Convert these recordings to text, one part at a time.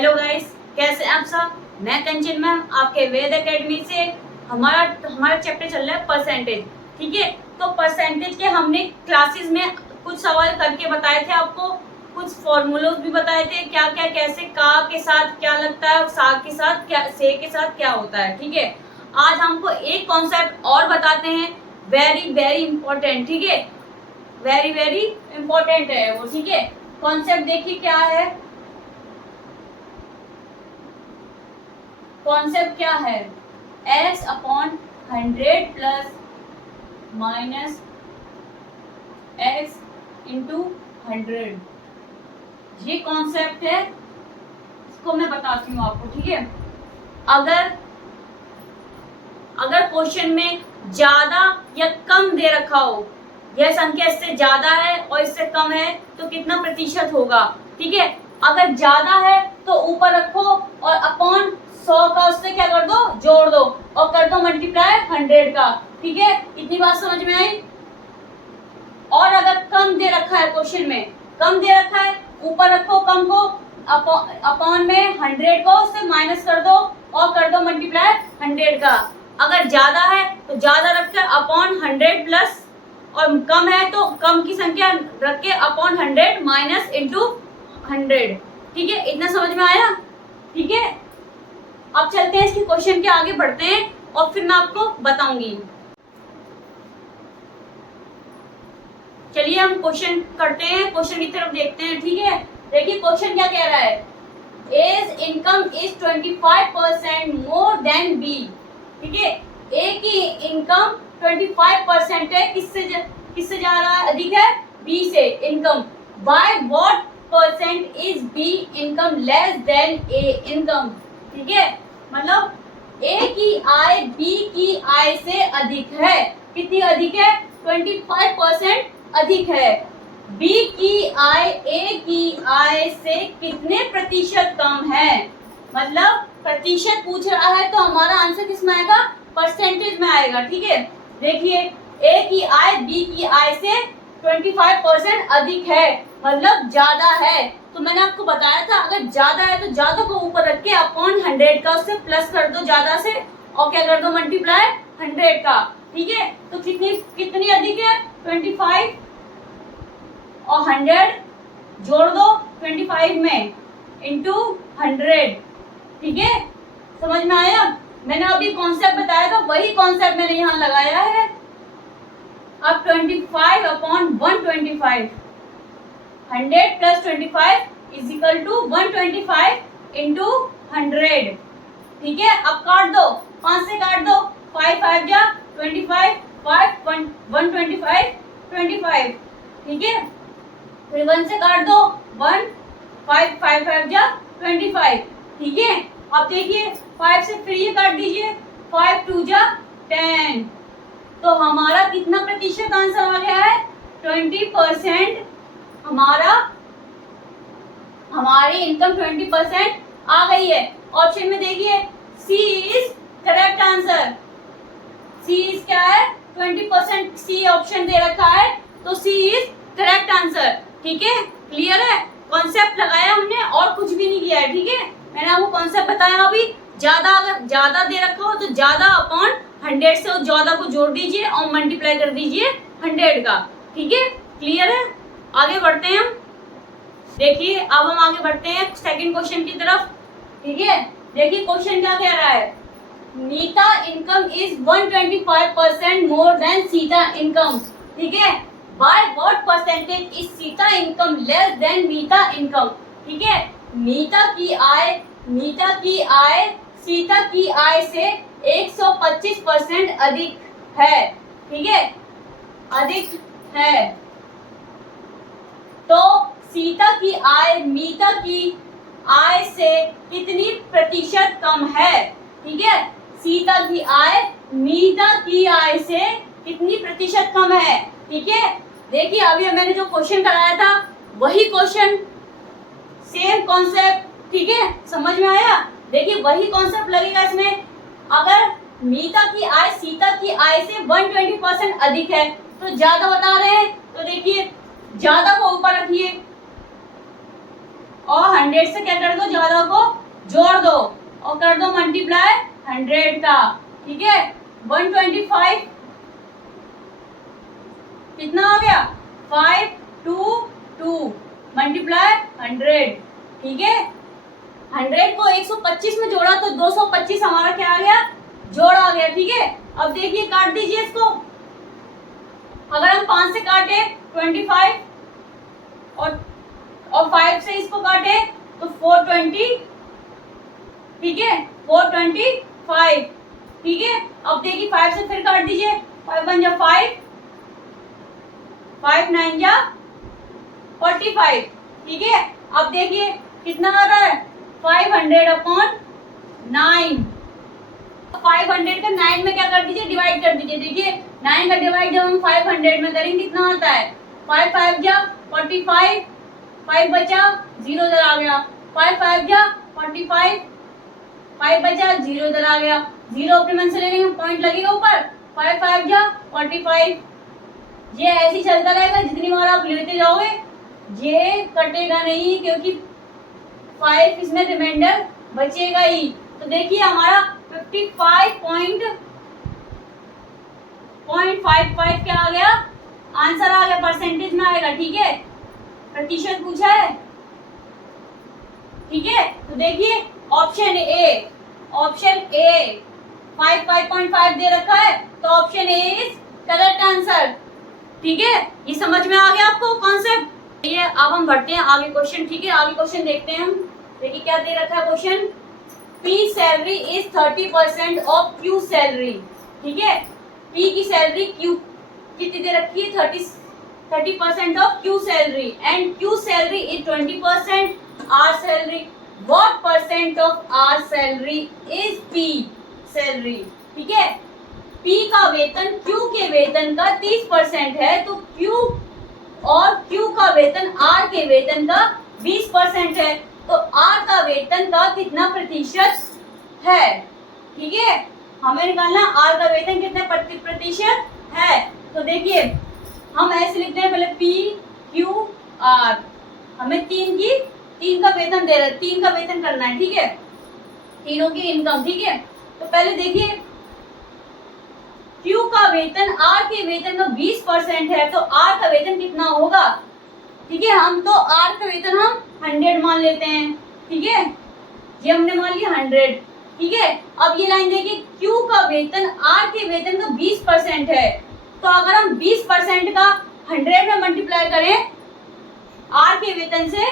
Hello guys, कैसे हैं आप सब। मैं कंचन मैम आपके वेद एकेडमी से। हमारा चैप्टर चल रहा है परसेंटेज। ठीक है, तो परसेंटेज के हमने क्लासेस में कुछ सवाल करके बताए थे आपको, कुछ फॉर्मूलोज भी बताए थे, क्या क्या कैसे का के साथ क्या लगता है और सा के साथ क्या, से के साथ क्या होता है। ठीक है, आज हमको एक कॉन्सेप्ट और बताते हैं, वेरी वेरी इंपॉर्टेंट। ठीक है, वेरी वेरी इंपॉर्टेंट है वो। ठीक है, कॉन्सेप्ट देखिए क्या है। कॉन्सेप्ट क्या है, x upon 100 plus minus x into 100, ये कॉन्सेप्ट है। इसको मैं बताती हूँ आपको। ठीक है, अगर क्वेश्चन में ज्यादा या कम दे रखा हो, यह संख्या इससे ज्यादा है और इससे कम है तो कितना प्रतिशत होगा। ठीक है, अगर ज्यादा है तो ऊपर रखो और अपॉन 100 का उससे क्या कर दो, जोड़ दो और कर दो मल्टीप्लाई 100 का। ठीक है, इतनी बात समझ में आई। और अगर कम दे रखा है, क्वेश्चन में कम दे रखा है, ऊपर रखो कम को, अपॉन में 100 को उससे माइनस कर दो और कर दो मल्टीप्लाई 100 का। अगर ज्यादा है तो ज्यादा रखकर अपॉन 100 प्लस, और कम है तो कम की संख्या रख के अपॉन 100 माइनस इंटू 100। ठीक है, इतना समझ में आया। ठीक है, अब चलते हैं इसके क्वेश्चन के आगे बढ़ते हैं और फिर मैं आपको बताऊंगी। चलिए हम क्वेश्चन करते हैं, क्वेश्चन की तरफ देखते हैं। ठीक है, देखिए क्वेश्चन क्या कह रहा है, as income is 25% more than B. ठीक है, ए की इनकम 25% है, किससे जा रहा है, अधिक है, बी से income. By what percent is be income less then A income. ठीक है, मतलब ए की आय बी की आय से अधिक है। कितनी अधिक है, 25% अधिक है। बी की आय ए की आय से कितने प्रतिशत कम है। मतलब प्रतिशत पूछ रहा है तो हमारा आंसर किस में आएगा, परसेंटेज में आएगा। ठीक है, देखिए ए की आय बी की आय से 25% अधिक है, मतलब ज्यादा है। तो मैंने आपको बताया था अगर ज्यादा है तो ज्यादा को ऊपर रख के अपॉन 100 का उससे प्लस कर दो ज्यादा से और क्या कर दो मल्टीप्लाई 100 का। ठीक है, तो कितनी अधिक है, 25 और 100 जोड़ दो 25 में इंटू 100। ठीक है, समझ में आया। मैंने अभी कॉन्सेप्ट बताया था, वही कॉन्सेप्ट मैंने यहाँ लगाया है। अब 25 upon 125, 100 plus 25 is equal to 125 into 100। ठीक है, अब काट दो, 5 से काट दो, 5 5 जा 25, 5 125 25। ठीक है, फिर 1 से काट दो, 1 5 5 5 जा 25। ठीक है, अब देखिए 5 से फिर ये काट दीजिए, 5 2 जा 10। तो हमारा कितना प्रतिशत आंसर आ गया है, 20%। हमारी इनकम 20% आ गई है। ऑप्शन में देखिए C is correct answer. C is क्या है, 20%। सी ऑप्शन दे रखा है तो सी इज करेक्ट आंसर। ठीक है, क्लियर है। कॉन्सेप्ट लगाया हमने और कुछ भी नहीं किया है। ठीक है, मैंने आपको कॉन्सेप्ट बताया। अभी ज्यादा, अगर ज्यादा दे रखा हो तो ज्यादा अपॉन 100 से उस ज्यादा को जोड़ दीजिए और मल्टीप्लाई कर दीजिए 100 का। ठीक है, क्लियर है। आगे बढ़ते हैं हम। देखिए अब हम आगे बढ़ते हैं सेकंड क्वेश्चन की तरफ। ठीक है, देखिए क्वेश्चन क्या कह रहा है, Nita income is 125% more than Sita income. ठीक है, by what percentage is Sita income less than Mita income. ठीक है, नीता की आय सीता की आय से 125% अधिक है। ठीक है, अधिक है। तो सीता की आय मीता की आय से कितनी प्रतिशत कम है। ठीक है, सीता की आय मीता की आय से कितनी प्रतिशत कम है। ठीक है, देखिए अभी मैंने जो क्वेश्चन कराया था वही क्वेश्चन, सेम कॉन्सेप्ट। ठीक है, समझ में आया। देखिए वही कॉन्सेप्ट लगेगा इसमें। अगर मीता की आय सीता की आय से 120% अधिक है तो ज्यादा बता रहे हैं, तो देखिए ज्यादा को ऊपर रखिए और 100 से क्या कर दो, ज्यादा को जोड़ दो और कर दो मल्टीप्लाई 100 का, ठीक है। 125 कितना हो गया 522 मल्टीप्लाई 100, ठीक है। 100 को 125 में जोड़ा तो 225 हमारा क्या आ गया, जोड़ आ गया, ठीक है। अब देखिए काट दीजिए इसको, अगर हम 5 से काटे 25 और 5 से इसको काटे तो 420, ठीक है, 425, ठीक है। अब देखिए 5 से फिर काट दीजिए, 5 1 जा 5, 5 9 जा 45, ठीक है। अब देखिए कितना आ रहा है 500/9, 500 का 9 में क्या कर दीजिए, डिवाइड कर दीजिए। देखिए 9 का डिवाइड जब हम 500 में करेंगे कितना आता है, 5 5 जा 45, 5 बचा 0 इधर आ गया, 5 5 जा 45, 5 बचा 0 इधर आ गया, 0 अपने मन से ले लेंगे, पॉइंट लगेगा ऊपर, 5 5 जा 45। ये ऐसे ही चलता रहेगा, जितनी बार आप लेते जाओगे ये कटेगा नहीं, क्योंकि 5 इसमें रिमाइंडर बचेगा ही। तो देखिए हमारा 55.55 क्या आ गया, आंसर आ गया, परसेंटेज में आएगा, ठीक है। प्रतिशत पूछा है, ठीक है। तो देखिए ऑप्शन ए 5.5 दे रखा है, तो option A is correct answer, ठीक है। ये समझ में आ गया आपको कॉन्सेप्ट। ये अब हम बढ़ते हैं आगे क्वेश्चन, ठीक है। आगे क्वेश्चन देखते हैं हम। देखिए क्या दे रखा है question, P salary is 30% of Q salary, ठीक है। P की सैलरी Q कितनी दे रखी है, 30% of Q salary, and Q salary is 20% R salary. What percent of R salary is P salary, ठीक है। P का वेतन Q के वेतन का 30% है, तो Q और Q का वेतन R के वेतन का 20% है, तो R का वेतन का कितना प्रतिशत है, ठीक है। हमें निकालना R का वेतन कितने प्रतिशत है। तो देखिए हम ऐसे लिखते हैं, पहले P Q R, हमें तीन का वेतन दे रहे हैं, 3 का वेतन करना है, ठीक है, तीनों की इनकम, ठीक है। तो पहले देखिए Q का वेतन R के वेतन का 20% है, तो R का वेतन कितना होगा, ठीक है। हम तो R का वेतन हम 100 मान लेते हैं, ठीक है, ये हमने मान लिया 100, ठीक है। अब ये लाइन देखिए Q का वेतन R के वेतन का 20% है, तो अगर हम 20% का 100 में मल्टीप्लाई करें R के वेतन से,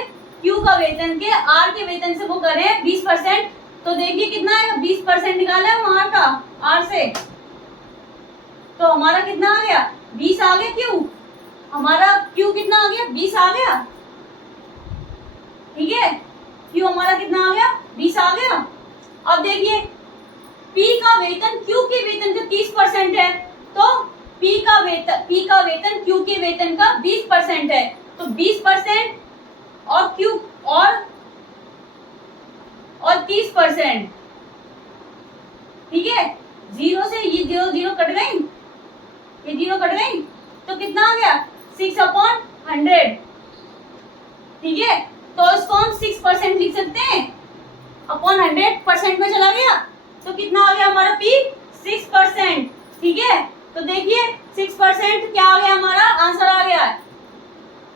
Q का वेतन के R के वेतन से वो करें 20%, तो देखिए कितना आएगा, 20% निकाला है R का, R से, तो हमारा कितना आ गया 20 आ गया। Q हमारा Q कितना आ गया, 20 आ गया, ठीक है। Q हमारा कितना आ गया, 20 आ गया। अब देखिए P का वेतन Q के वेतन का 30% है, तो P का वेतन Q के वेतन का 20% है, तो 20% और Q और 30%, ठीक है। 0 से ये 0 कट गई, ये 0 कट गई, तो कितना आ गया 6/100, ठीक है। तो इसको हम 6% लिख सकते हैं, अपॉन 100% में चला गया, तो कितना आ गया हमारा P 6%, ठीक है। तो देखिए 6% क्या आ गया, हमारा आंसर आ गया,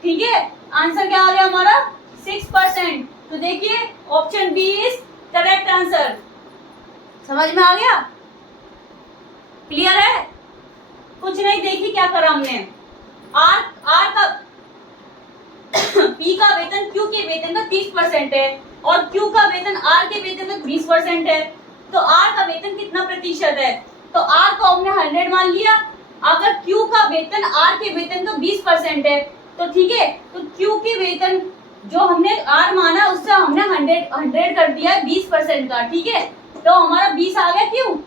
ठीक है। आंसर क्या आ गया हमारा 6%। तो देखिए option B is correct answer. समझ में आ गया, क्लियर है। कुछ नहीं, देखिए क्या करा हमने, आर का P का वेतन Q के वेतन का 30% है, और Q का वेतन R के वेतन का 20% है, तो R का वेतन कितना प्रतिशत है, तो R को हमने 100 मान लिया। अगर Q का वेतन R के वेतन का 20% है, तो ठीक है, तो Q के वेतन जो हमने R माना उससे हमने 100 कर दिया 20% का, ठीक है, तो हमारा 20 आ गया Q।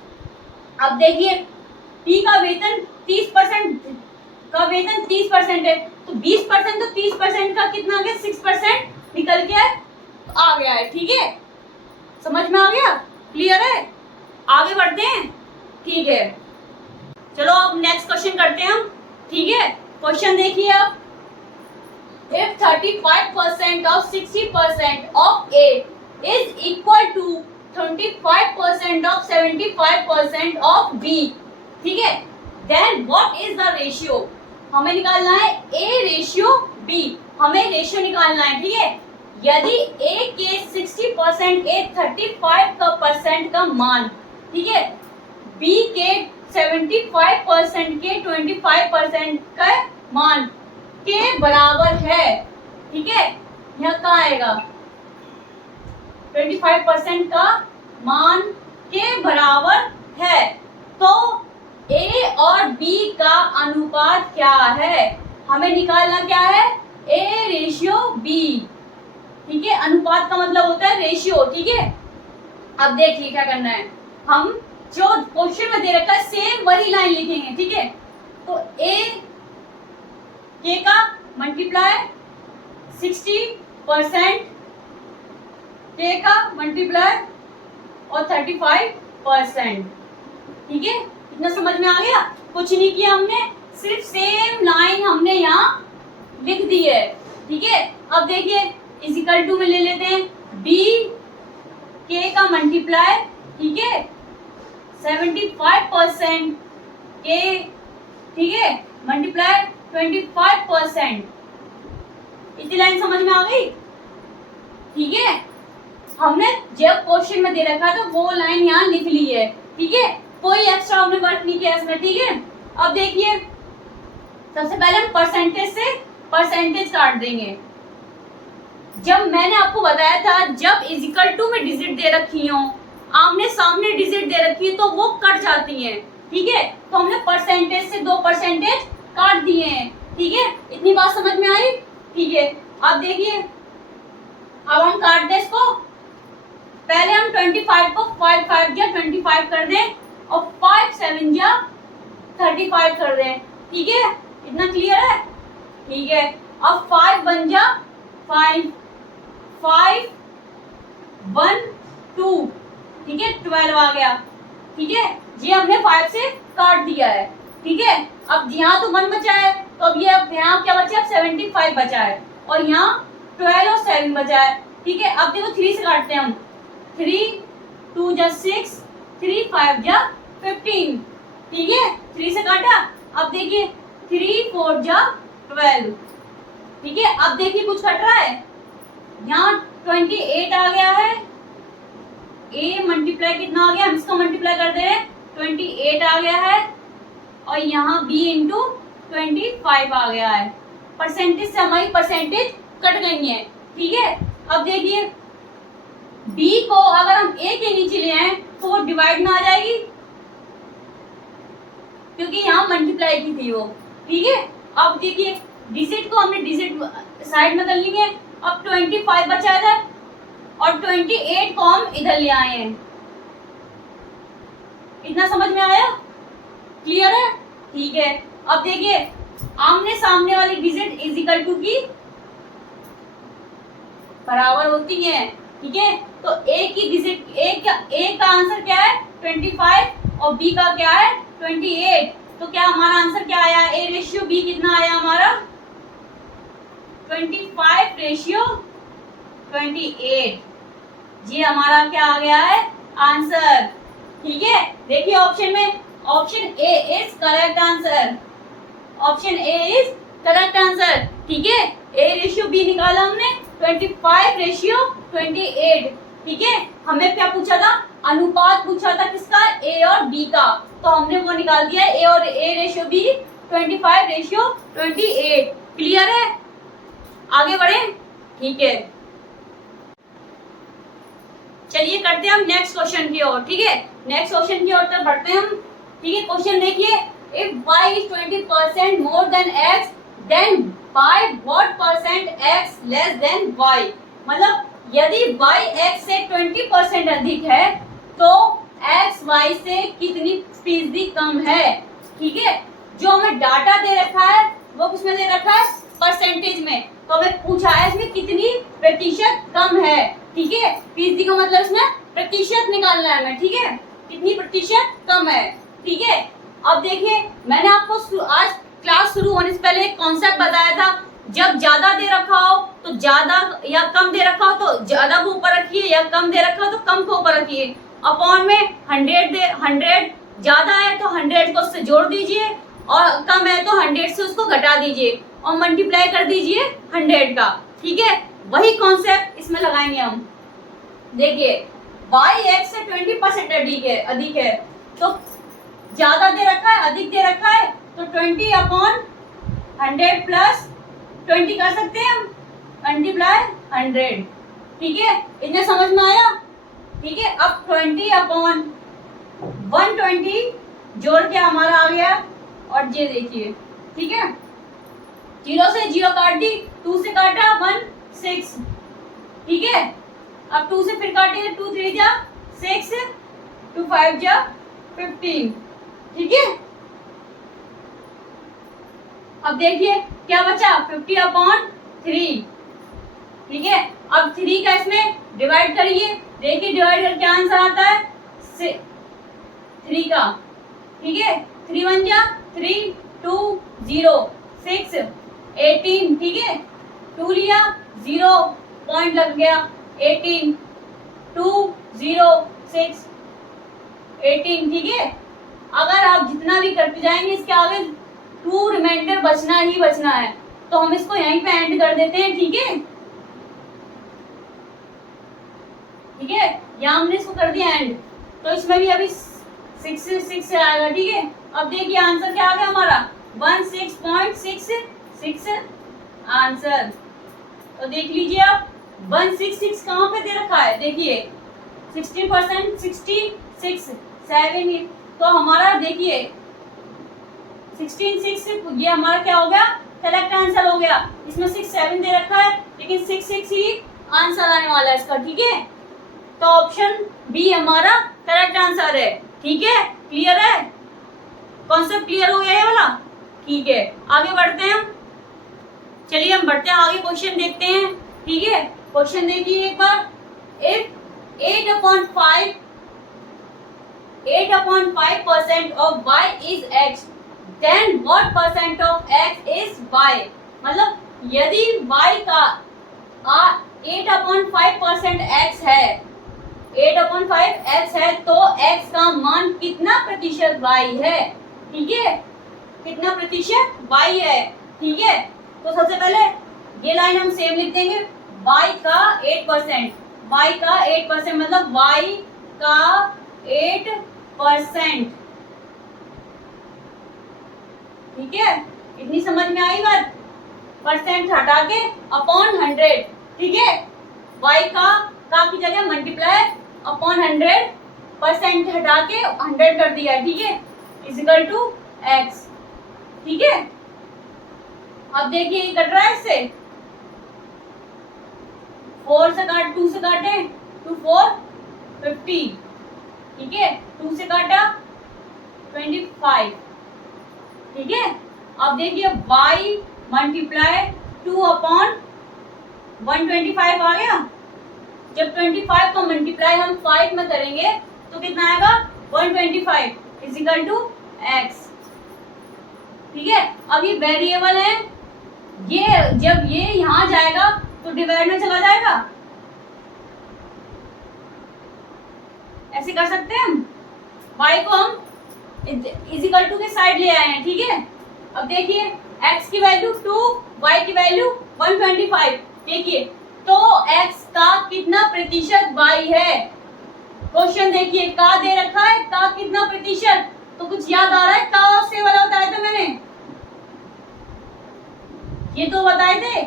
अब देखिए P का वेतन 30% का वेतन 30% है, तो 20% तो 30% का कितना आ गया 6% निकल के आ गया है, ठीक है। समझ में आ गया, क्लियर है। आगे बढ़ते हैं, ठीक है। चलो अब नेक्स्ट क्वेश्चन करते हैं हम, ठीक है। क्वेश्चन देखिए आप, if 35% of 60% of A is equal to 25% of 75% of B, ठीक है। Then what is the ratio, हमें निकालना है ए रेशियो बी, हमें रेशियो निकालना है, ठीक है। यदि ए के 60% ए 35% का मान, ठीक है, बी के 75% के 25% का मान के बराबर है, ठीक है, यह कहाँ आएगा, 25% का मान के बराबर है, तो ए और बी का अनुपात क्या है, हमें निकालना क्या है, ए रेशियो बी, ठीक है। अनुपात का मतलब होता है रेशियो, ठीक है। अब देखिए क्या करना है, हम जो क्वेश्चन में दे रखा है सेम वही लाइन लिखेंगे, ठीक है। तो ए के का मल्टीप्लाई 60%, के का मल्टीप्लाई और 35%, ठीक है। इतना समझ में आ गया, कुछ नहीं किया हमने, सिर्फ सेम लाइन हमने यहाँ लिख दी है, ठीक है। अब देखिए इजिकल टू में ले लेते हैं बी के का मल्टीप्लाई, ठीक है, 75% के, ठीक है, मल्टीप्लाई 25%, इतनी लाइन समझ में आ गई, ठीक है। हमने जब क्वेश्चन में दे रखा है तो वो लाइन यहाँ लिख ली है, ठीक है, कोई एक्स्ट्रा हमने वर्क नहीं किया इसमें, ठीक है। अब देखिए सबसे पहले हम परसेंटेज से परसेंटेज काट देंगे। जब मैंने आपको बताया था जब इजिकल टू में डिजिट दे रखी हो, आमने सामने डिजिट दे रखी है तो वो कट जाती हैं, ठीक है। तो हमने परसेंटेज से 2% काट दिए हैं, ठीक है। इतनी बात समझ में आई, ठीक है। अब देखिए अब हम काट दें इसको, पहले हम 25 को 5 5 या 25 कर दें और 5 7 या 35 कर दें, ठीक है। इतना क्लियर है, ठीक है। अब 5 बन जा 5 5 1 2, ठीक है, 12 आ गया, ठीक है। ये हमने 5 से काट दिया है, ठीक है। अब यहाँ तो 1 बचा है, तो अब ये यहाँ क्या बचा है, 75 बचा है, और यहाँ 12 और 7 बचा है, ठीक है। अब देखो 3 से काटते हैं हम, 3 2 जा 6 3 5 जा 15, ठीक है, 3 से काटा। अब देखिए 3 4 जा 12, ठीक है। अब देखिए कुछ कट रहा है, यहाँ 28 आ गया है, ए मल्टीप्लाई कितना आ गया, हम इसका मल्टीप्लाई कर दे रहे हैं, 28 आ गया है, और यहाँ बी इंटू 25 आ गया है। परसेंटेज से हमारी परसेंटेज कट गई है, ठीक है। अब देखिए बी को अगर हम ए के नीचे ले आए तो वो डिवाइड में आ जाएगी, क्योंकि यहाँ मल्टीप्लाई की थी वो, ठीक है। अब देखिए डिजिट को हमने डिजिट साइड में कर ली है, अब 25 बचा इधर और 28 को हम इधर ले आए हैं। इतना समझ में आया, क्लियर है, ठीक है। अब देखिए आमने सामने वाली डिजिट इजिकल टू की बराबर होती है, ठीक है। तो ए की डिजिट ए का आंसर क्या है 25 और बी का क्या है 28, तो क्या हमारा आंसर क्या आया, ए रेशियो बी कितना आया हमारा 25 रेशियो 28, ये हमारा क्या आ गया है आंसर, ठीक है। देखिए ऑप्शन में option A is correct answer, option A is correct answer, ठीक है। ए रेशियो बी निकाला हमने 25 रेशियो 28, ठीक है। हमें क्या पूछा था, अनुपात पूछा था किसका, ए और बी का, तो हमने वो निकाल दिया ए और A ratio B 25 ratio 28, clear है। आगे बढ़े, ठीक है। चलिए करते हैं हम नेक्स्ट क्वेश्चन की ओर, ठीक है। नेक्स्ट क्वेश्चन की ओर तक बढ़ते हैं हम, ठीक है। क्वेश्चन देखिए, if y is 20% more than x, then by what % x less than y, मतलब यदि y x से 20% अधिक है तो x y से कितनी फीसदी कम है, ठीक है। जो हमें डाटा दे रखा है वो किसमें दे रखा है, परसेंटेज में, तो हमें पूछा है इसमें कितनी प्रतिशत कम है, ठीक है। फीसदी का मतलब इसमें प्रतिशत निकालना है हमें, ठीक है, कितनी प्रतिशत कम है, ठीक है। अब देखिए मैंने आपको आज क्लास शुरू होने से पहले एक कॉन्सेप्ट बताया था, जब ज्यादा दे रखा हो तो ज्यादा, या कम दे रखा हो तो ज्यादा को ऊपर रखिए, या कम दे रखा हो तो कम को ऊपर रखिए। अपॉन में 100 दे, 100 ज्यादा है तो 100 को उससे जोड़ दीजिए और कम है तो 100 से उसको घटा दीजिए और मल्टीप्लाई कर दीजिए 100 का। ठीक है, वही कॉन्सेप्ट इसमें लगाएंगे हम। देखिए y x से 20% अधिक है तो ज्यादा दे रखा है, अधिक दे रखा है तो 20/100 प्लस 20 कर सकते हैं हम, मल्टीप्लाई 100। ठीक है, इतने समझ में आया? ठीक है, अब 20/120 जोड़ के हमारा आ गया और ये देखिए। ठीक है, 0 से 0 काट दी, 2 से काटा 1 6। ठीक है, अब 2 से फिर काटेंगे, 2 3 जा 6, 2 5 जा 15। ठीक है, अब देखिए क्या बचा, 50/3। ठीक है, अब 3 का इसमें डिवाइड करिए, देखिए डिवाइड करके आंसर आता है 3 का। ठीक है, 3 1 जा 3, 2 0 6 18। ठीक है, 2 लिया 0 पॉइंट लग गया 18, 2 0 6 18। ठीक है, अगर आप जितना भी करते जाएंगे इसके आगे 2 रिमाइंडर बचना ही बचना है, तो हम इसको यहीं पे एंड कर देते हैं। ठीक है, ठीक है, यहाँ हमने इसको कर दिया एंड, तो इसमें भी अभी 6 से आएगा। ठीक है, अब देखिए आंसर क्या आ गया हमारा 16.66 आंसर। तो देख लीजिए आप 166 कहाँ पे दे रखा है, देखिए 60% 66 7। तो हमारा देखिए 16.6 ये हमारा क्या हो गया, करेक्ट आंसर हो गया। इसमें 6 7 दे रखा है लेकिन 6 ही आंसर आने वाला है इसका। ठीक है, तो ऑप्शन बी हमारा करेक्ट आंसर है। ठीक है, क्लियर है, कॉन्सेप्ट क्लियर हो गया ये वाला? ठीक है, आगे बढ़ते हैं हम। चलिए हम बढ़ते हैं आगे, क्वेश्चन देखते हैं। ठीक है, क्वेश्चन देखिए एक बार। If 8/5% of y is x, then what percent of x is y? मतलब यदि y का 8/5% x है, 8/5 x है तो x का मान कितना प्रतिशत y है? ठीक है, कितना प्रतिशत y है? ठीक है, तो सबसे पहले ये लाइन हम सेम लिख देंगे, y का 8%, y का 8% मतलब y का 8%। ठीक है, इतनी समझ में आई बात? परसेंट हटा के अपॉन 100। ठीक है, y का की जगह मल्टीप्लाई अपॉन 100%, हटा के 100 कर दिया। ठीक है, इजिकल टू x। ठीक है, अब देखिए ये कट रहा है इससे, 4 से काट 2 से काटे 2 4 50। ठीक है, 2 से काटा 25। ठीक है, अब देखिए y मल्टीप्लाई 2/125 आ गया। जब 25 को मल्टीप्लाई हम 5 में करेंगे तो कितना आएगा 125 इजिकल टू x। ठीक है, अब ये वेरिएबल है, ये जब ये यहाँ जाएगा तो डिवाइड में चला जाएगा, ऐसे कर सकते हैं हम। y को हम इजिकल टू के साइड ले आए हैं। ठीक है, अब देखिए x की वैल्यू 2, y की वैल्यू 125। देखिए तो x का कितना प्रतिशत y है? क्वेश्चन देखिए, का दे रखा है, का कितना प्रतिशत, तो कुछ याद आ रहा है? का से वाला बताया था मैंने, ये तो बताए थे,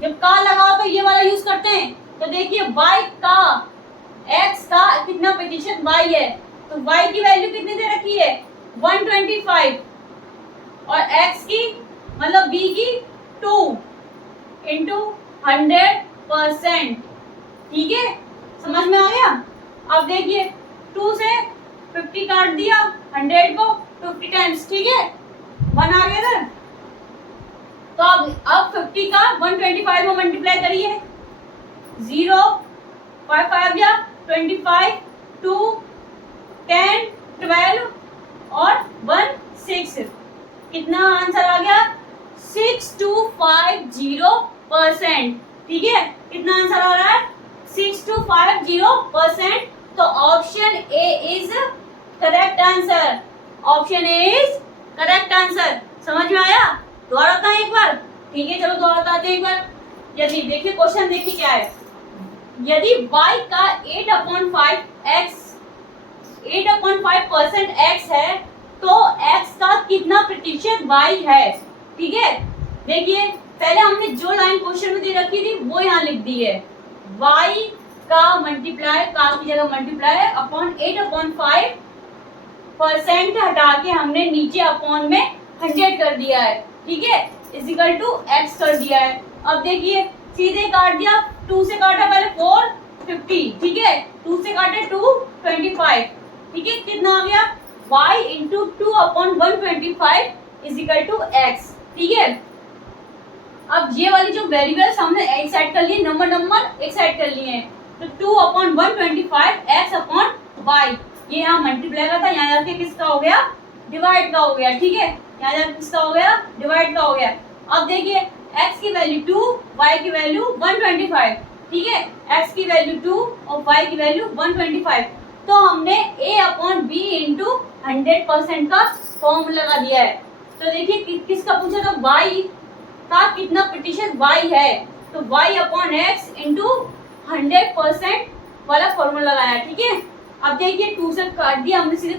जब का लगाओ तो ये वाला यूज करते हैं। तो देखिए y का, x का कितना प्रतिशत y है, तो y की वैल्यू कितनी दे रखी है 125 और x की मतलब b की 2 इंटू 100%। ठीक है, समझ में आ गया? अब देखिए 2 से 50 काट दिया, 100 को 50 टाइम्स। ठीक है, 1 आ गया इधर, तो अब 50 का 125 में मल्टीप्लाई करिए, 0 5 5 या 25 2 10 12 और 1 6। कितना आंसर आ गया 6250%। ठीक है, कितना आंसर आ रहा है 6250%। तो option A is correct answer. Option A is correct answer. समझ में आया? दोहराता है एक बार, ठीक है, चलो दोहराते हैं एक बार। यदि देखिए क्वेश्चन, देखिए क्या है, यदि y का 8/5% x है तो x का कितना प्रतिशत y है? ठीक है, देखिए पहले हमने जो लाइन क्वेश्चन में दे रखी थी वो यहाँ लिख दी है, y का मल्टीप्लाई, का की जगह मल्टीप्लाई अपॉन 8/5% हटा के हमने नीचे अपॉन में 100 कर दिया है, ठीक है, इजिकल टू x कर दिया है। अब देखिए सीधे काट दिया, 2 से काटा पहले 450, ठीक है, 2 से काटे 225, ठीक है, कितना आ गया y into 2/125 equal to x, ठीक है। अब ये वाली जो वेरिएबल्स हमने एक साइड कर लिए, नंबर एक साइड कर लिए हैं, तो 2/125 x अपॉन y, ये यहाँ मल्टीप्लाई का था, यहाँ जाके किसका हो गया, डिवाइड का हो गया, ठीक है, यहाँ जाके किसका हो गया, डिवाइड का हो गया। अब देखिए x की वैल्यू 2, y की वैल्यू 125, ठीक है, x की वैल्यू 2 और y की वैल्यू 125, तो हमने a अपॉन b इंटू 100% का फॉर्मूला लगा दिया है। तो देखिए किसका पूछा था, y का कितना प्रतिशत y है, तो y अपॉन x इंटू 100% वाला फॉर्मूला लगाया, ठीक है। अब देखिए 2 से काट दिया हमने सीधे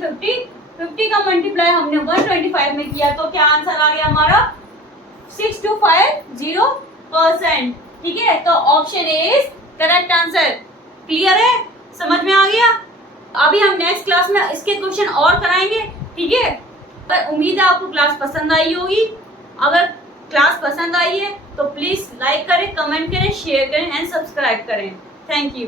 50 का मल्टीप्लाई हमने 125 में किया, तो क्या आंसर आ गया हमारा 6250%, ठीक है, तो option A is correct answer. Clear है, समझ में आ गया? अभी हम नेक्स्ट क्लास में इसके क्वेश्चन और कराएंगे, ठीक है। पर उम्मीद है आपको क्लास पसंद आई होगी। अगर क्लास पसंद आई है तो प्लीज लाइक करें, कमेंट करें, शेयर करें एंड सब्सक्राइब करें। Thank you.